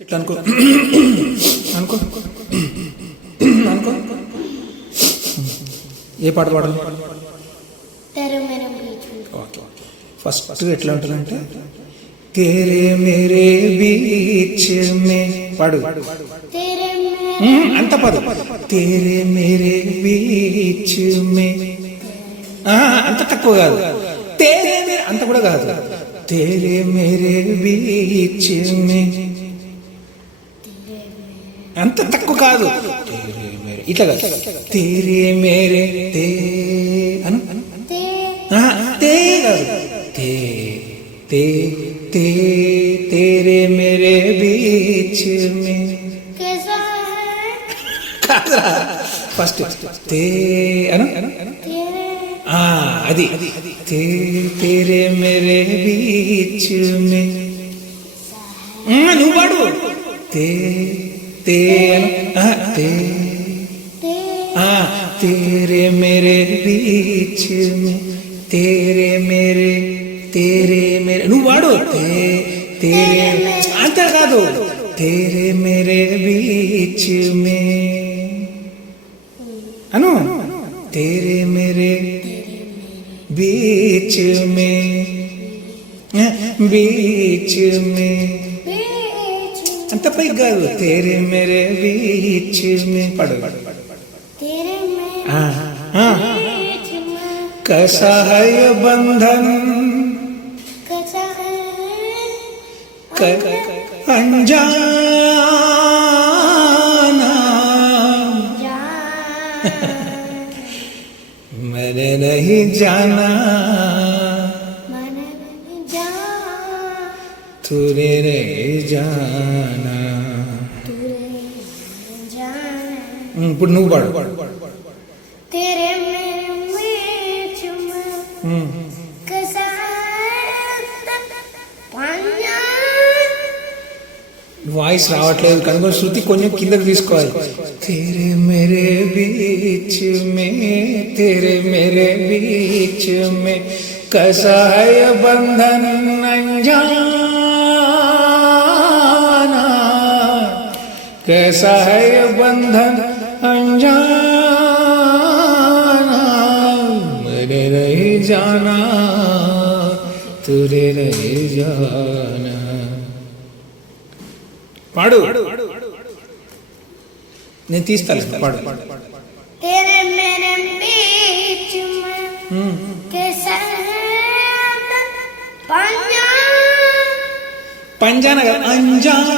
ఇట్లా అనుకో అనుకో అనుకో ఏ పాట పాడాలి? ఓకే ఫస్ట్ ఎట్లా ఉంటుందంటే తేరే మేరే బీచ్ మే పాడు అంత పదు తేరే మేరే బీచ్ మే అంత తక్కువ కాదు తేరే మేరే అంత కూడా కాదు తేరే మేరే బీచ్ మే అంత తక్కువ కాదు ఇట్లా కాదు తేరే మేరే తే అను తే కాదు తే తే తే తేరే మేరే బీచ్ మే ఫస్ట్ తే అను అది తే తేరే మేరే బీచ్ మే నువ్వు పాడు తే తే తే तेरे मेरे बीच में तेरे मेरे నువ్వు వాడు तेरे అంత కాదు तेरे मेरे बीच में అను तेरे मेरे बीच में बीच में అంత పై కాదు तेरे मेरे बीच में పడు कैसा है ये बंधन अनजाना मैंने नहीं जाना तूने नहीं जाना ఇప్పుడు నువ్వు పాడు तेरे मेरे बीच में कैसा వాయిస్ రావట్లేదు కనుక శృతి కొంచెం కిందకి తీసుకోవాలి तेरे मेरे बीच में तेरे मेरे बीच में कैसा है ये बंधन अनजाना कैसा है ये बंधन अनजाना मैंने नहीं जाना तूने नहीं जाना పాడు నేను తీస్తాను పాడు तेरे मेरे बीच में कैसा పంజానా అంజానా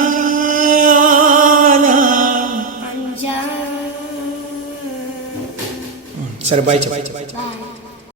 సరే బాయ్ చెప్పు पंजा